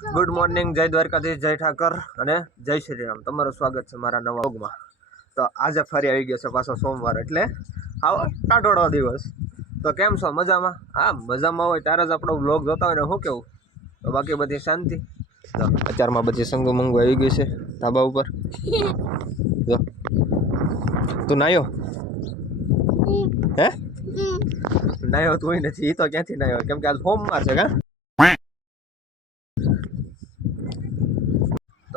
Good morning જય દ્વારકાધીશ જય ઠાકર અને જય શ્રી રામ તમારું સ્વાગત છે મારા નવા વ્લોગમાં. તો આજે ફરી આવી ગયો છે પાછો સોમવાર એટલે આવો ટાટોડો દિવસ. તો કેમ છો? મજામાં? હા મજામાં હોય ત્યારે જ આપણો વ્લોગ જોતા હોય ને શું કેવું? તો બાકી બધી શાંતિ. તો અત્યારમાં બધી સંગુ મંગુ આવી ગયું છે ધાબા ઉપર. જો. તું નાયો? હે? નાયો તું નથી એ તો ક્યાંથી નાયો? કેમ કે આજ સોમવાર છે કા?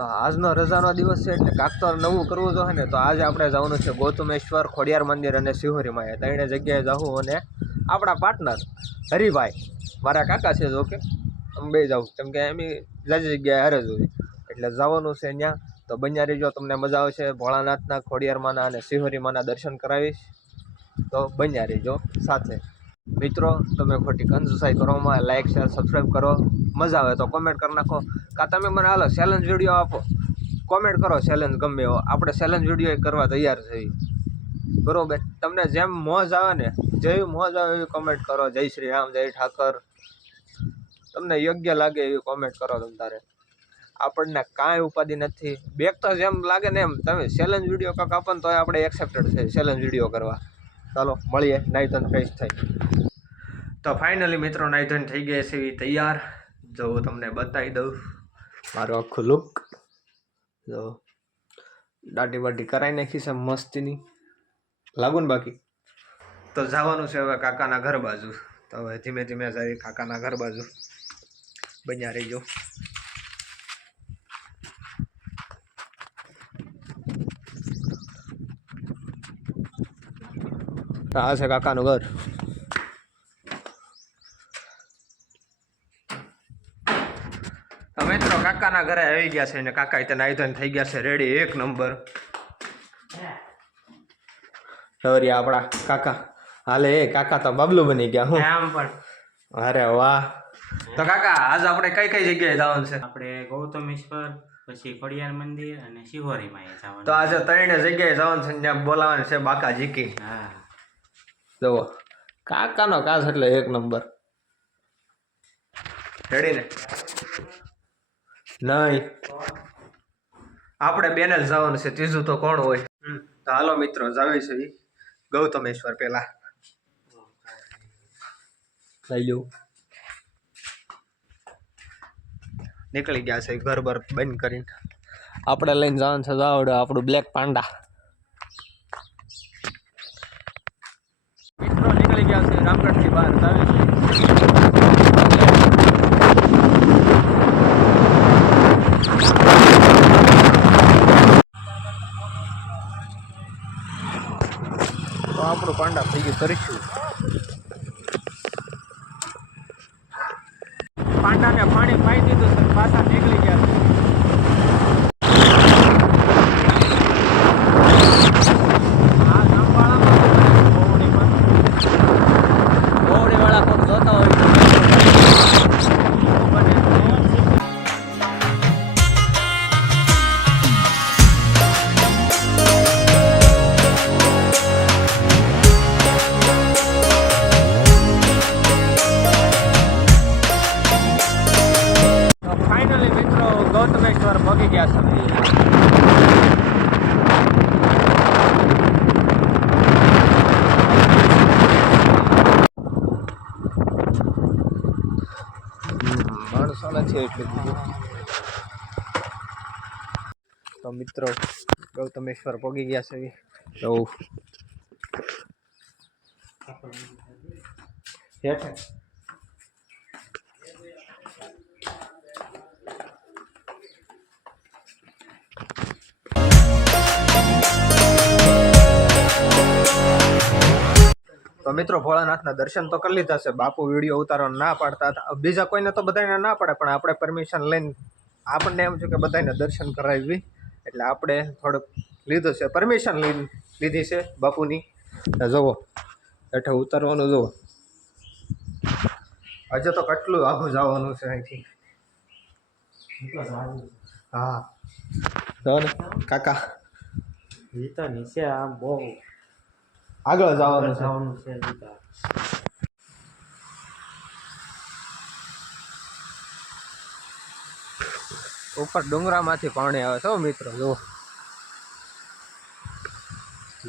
તો આજનો રજાનો દિવસ છે એટલે કાંક તો નવું કરવું જોઈએ ને, તો આજે આપણે જવાનું છે ગૌતમેશ્વર ખોડિયાર મંદિર અને શિહોરીમાં. એ ત્રણે જગ્યાએ જવું અને આપણા પાર્ટનર હરિભાઈ, મારા કાકા છે જોકે અમે બે જાઉં. કેમ કે એમ જાજી જગ્યાએ હારે જ એટલે જવાનું છે ત્યાં. તો બન્યા રહીજો, તમને મજા આવશે. ભોળાનાથના, ખોડિયારમાંના અને શિહોરીમાંના દર્શન કરાવીશ. તો બન્યા રહીજો સાથે. મિત્રો, તમે ખોટી કંજુસાઈ કરવામાં લાઇક શેર સબસ્ક્રાઈબ કરો. મજા આવે તો કોમેન્ટ કરી નાખો. કાં તમે મને હાલો ચેલેન્જ વીડિયો આપો. કોમેન્ટ કરો ચેલેન્જ ગમે એવો. આપણે ચેલેન્જ વીડિયો કરવા તૈયાર થઈ બરોબર? તમને જેમ મોજ આવે ને, જેવી મોજ આવે એવી કોમેન્ટ કરો. જય શ્રી રામ, જય ઠાકર. તમને યોગ્ય લાગે એવી કોમેન્ટ કરો તમે તારે. આપણને કાંઈ ઉપાધિ નથી. બેક તો જેમ લાગે ને એમ. તમે ચેલેન્જ વીડિયો કાંક આપો ને તો આપણે એક્સેપ્ટેડ છે ચેલેન્જ વીડિયો કરવા. ચાલો, મળીએ. નાયધન ફ્રેશ થઈ તો ફાઇનલી મિત્રો નાયધન થઈ ગયા છે એવી તૈયાર. જો હું તમને બતાવી દઉં મારો આખો લુક જો દાઢી બાટી કરાવી નાખી છે મસ્તીની. લાગુ ને બાકી? તો જવાનું છે હવે કાકાના ઘર બાજુ. તો હવે ધીમે ધીમે જઈ કાકાના ઘર બાજુ. બન્યા રહીજો. આ છે કાકાનું ઘર. તો મિત્રો કાકાના ઘરે આવી ગયા છે ને કાકા તે નાઈ ધોઈને થઈ ગયા છે. રેડી એક નંબર સવરી આપણા કાકા. હાલે એ કાકા તો બાબલું બની ગયા હું? આમ પણ. અરે વાહ. તો કાકા આજ આપણે કઈ કઈ જગ્યાએ જવાનું છે? આપણે ગૌતમેશ્વર પછી ખોડિયાર મંદિર અને શિવોરીમાં જવાનું તો આજે ત્રણે જગ્યાએ જવાનું છે ત્યાં બોલાવવાનું છે બાકા જીકી હા. જુઓ કાકાનો કાચ એટલે એક નંબર. રેડી ને નહીં. આપણે બેને જવાનું છે ત્રીજું તો કોણ હોય? તો હાલો મિત્રો જાવી છે ગૌતમેશ્વર પેલા. લઈ લો નીકળી ગયા છે ઘર બર બંધ કરીને. આપણે લઈને જવાનું છે જાવડે આપણું બ્લેક પાંડા મિત્રો નીકળી ગયા છે રામગઢથી બહાર આવે છે આપણું પાંડા થઈ ગયું કરીશું માણસો નથી એટલે તો મિત્રો ગૌતમેશ્વર પગી ગયા છે. તો હેઠે. તો મિત્રો ભોળાનાથના દર્શન તો કરી લીધા છે. બાપુ વીડિયો ઉતારવા ના પાડતા હતા. બીજા કોઈને તો બધાને ના પાડે, પણ આપણે પરમિશન લઈને આપણને એમ છે કે બધાને દર્શન કરાવી એટલે આપણે થોડુંક લીધું છે. પરમિશન લીધી છે બાપુની. જુઓ, હેઠે ઉતારવાનું જુઓ. હજુ તો કેટલું આઘું જવાનું છે અહીંથી. હા. કાકા. નીચે આમ બહુ આગળ જવાનું છે. ઉપર ડુંગરામાંથી પાણી આવે છે મિત્રો જો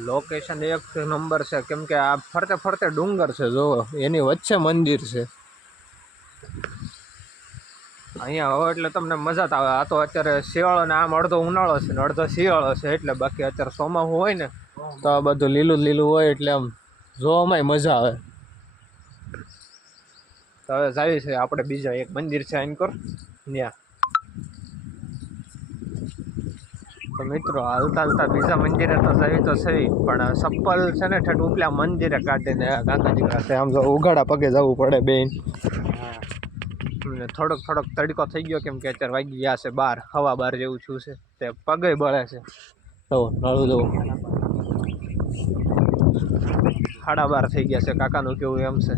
લોકેશન એક નંબર છે કેમ કે આ ફરતે ફરતે ડુંગર છે જો એની વચ્ચે મંદિર છે. અહીંયા હવે એટલે તમને મજા આવે. આ તો અત્યારે શિયાળો ને આમ અડધો ઉનાળો છે ને અડધો શિયાળો છે એટલે બાકી અત્યારે ચોમાસું હોય ને તો આ બધું લીલું જ લીલું હોય એટલે આમ જોવામાં મજા આવે. તો હવે જાવી છે આપણે બીજા એક મંદિર છે આનકોર ત્યાં તો મિત્રો હાલતા હાલતા બીજા મંદિરે તો જવી તો સહી પણ ચપ્પલ છે ને ઠેઠ ઉપલા મંદિરે કાઢીને કાકાજી પાસે આમ જો ઉઘાડા પગે જવું પડે બેન. અને થોડોક થોડોક તડકો થઈ ગયો કેમ કે અત્યારે વાગી ગયા છે બાર હવા બાર જેવું છું છે તે પગે બળે છે. તો નળું જવું સાડા બાર થઈ ગયા છે. કાકાનું કેવું એમ છે?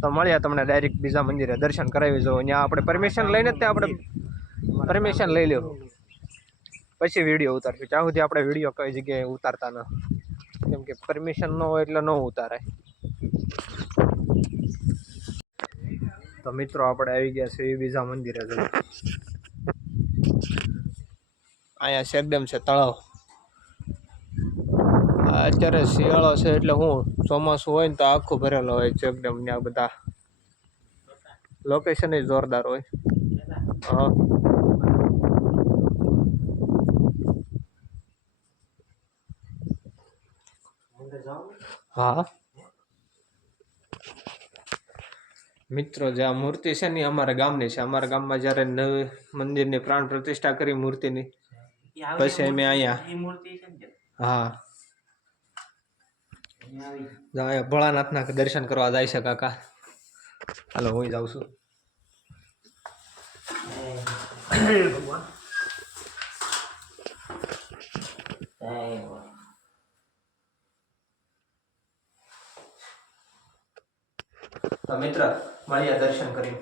તો મળ્યા તમને ડાયરેક્ટ બીજા મંદિરે દર્શન કરાવી જવું. ત્યાં આપણે પરમિશન લઈને જ ત્યાં આપણે પરમિશન લઈ લ્યો. પછી વીડિયો ઉતારશું. ત્યાં સુધી આપણે વીડિયો કઈ જગ્યાએ ઉતારતા ન કેમ કે પરમિશન ન હોય એટલે ન ઉતારાય. તો મિત્રો આપણે આવી ગયા છે એ બીજા મંદિરે. જઈએ અહીંયા એકદમ છે, તળાવ. અત્યારે શિયાળો છે એટલે હું ચોમાસું હોય ને તો આખું ભરેલો હોય છે એકદમ ને આ બધા. લોકેશન જોરદાર હોય. હા. હા. મિત્રો જે આ મૂર્તિ છે ને અમારા ગામની છે. અમારા ગામમાં જ્યારે નવી મંદિરની પ્રાણ પ્રતિષ્ઠા કરી મૂર્તિની પછી અમે અહીંયા હા અહીંયા આવી જો અહીંયા ભોળાનાથના દર્શન કરવા જાય છે કાકા. હાલો હું જાઉં છું. મિત્ર મળીએ દર્શન કરી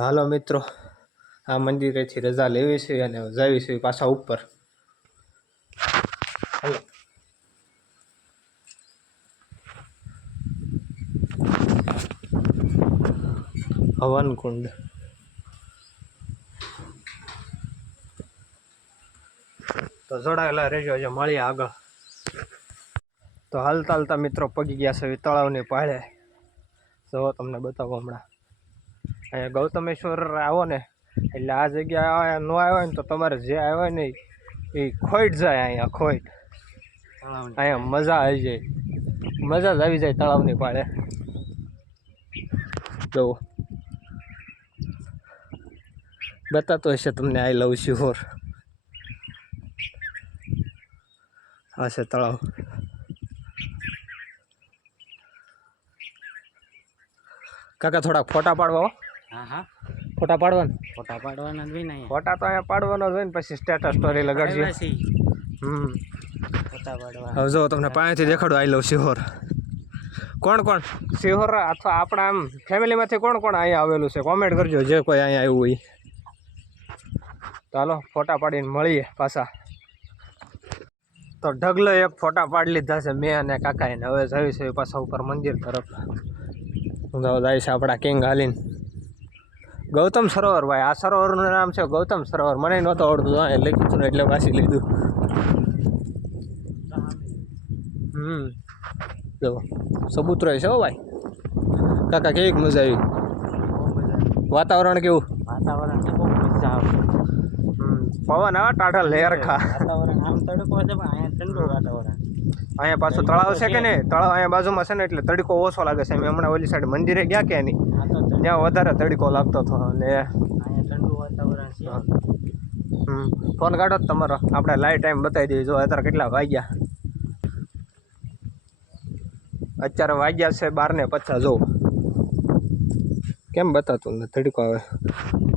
હાલો મિત્રો, આ મંદિરેથી રજા લેવી છે અને જાવી છે પાછા ઉપર. હાલો. હવન કુંડ તો જોડાયેલા રહેજો જે મળીએ આગળ. તો હાલતા હાલતા મિત્રો પગી ગયા છે તળાવની પાળે. જો તમને બતાવો હમણાં. અહીંયા ગૌતમેશ્વર આવો ને એટલે આ જગ્યા ન આવ્યો ને તો તમારે જે આવ્યો ને એ ખોઈટ જાય અહીંયા ખોઈટ. અહીંયા મજા આવી જાય. મજા જ આવી જાય તળાવની પાળે તો બતાતો હશે તમને આઈ લવ શિહોર આ છે તળાવ. કાકા થોડાક ફોટા પાડવા હો. ફોટા પાડવાના? ફોટા પાડવાના જ નહીં ફોટા તો અહીંયા પાડવાનો જ હોય ને પછી સ્ટેટસ સ્ટોરી લગાડજો. હમ. ફોટા પાડવા હવે જો તમને પાસેથી દેખાડો આઈ લવ સિહોર કોણ કોણ? સિહોર અથવા આપણા આમ ફેમિલીમાંથી કોણ કોણ અહીંયા આવેલું છે? કોમેન્ટ કરજો જે કોઈ અહીંયા આવ્યું હોય. ચાલો ફોટા પાડીને મળીએ પાછા. તો ઢગલો એક ફોટા પાડી લીધા છે મેં અને કાકાએ હવે જવી છે પાછા ઉપર મંદિર તરફ. અમદાવાદ તો જાય છે આપણા કિંગ હાલીને. ગૌતમ સરોવર ભાઈ આ સરોવરનું નામ છે ગૌતમ સરોવર. મને નહોતો આવડતું હા લખ્યું હતું ને એટલે વાંચી લીધું. હમ. જો સબૂતરો છે હો ભાઈ. કાકા કેવી મજા આવી? વાતાવરણ કેવું? વાતાવરણ મજા આવે. હમ, પવન આવે ટાઢા લહેર ખા વાતાવરણ આમ તડકો છે પણ અહીંયા ઠંડુ વાતાવરણ. અહીંયા પાછું તળાવ છે કે નહીં? તળાવ અહીંયા બાજુમાં છે ને એટલે તડકો ઓછો લાગે છે. અમે હમણાં ઓલી સાઈડ મંદિરે ગયા કે નહીં? ત્યાં વધારે તડકો લાગતો હતો અને ઠંડુ વાતાવરણ છે. ફોન કાઢો તમારો. આપણે લાઈવ ટાઈમ બતાવી દઈએ જો અત્યારે કેટલા વાગ્યા. અત્યારે વાગ્યા છે બાર ને પચાસ. જો. કેમ બતાતું ને તડકો આવે.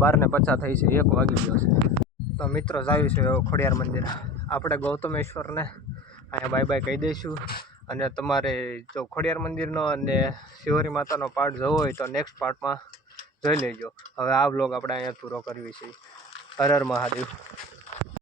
બાર ને પચાસ થઈ છે. એક વાગી ગયો છે. તો મિત્રો જ આવ્યું છે ખોડિયાર મંદિર. આપણે ગૌતમેશ્વરને અહીંયા બાય બાય કહી દઈશું. અને તમારે જો ખોડિયાર મંદિરનો અને શિવરી માતાનો પાર્ટ જોવો હોય તો નેક્સ્ટ પાર્ટમાં જોઈ લેજો. હવે આ બ્લોગ આપણે અહીંયા પૂરો કરવી છે. હર હર મહાદેવ.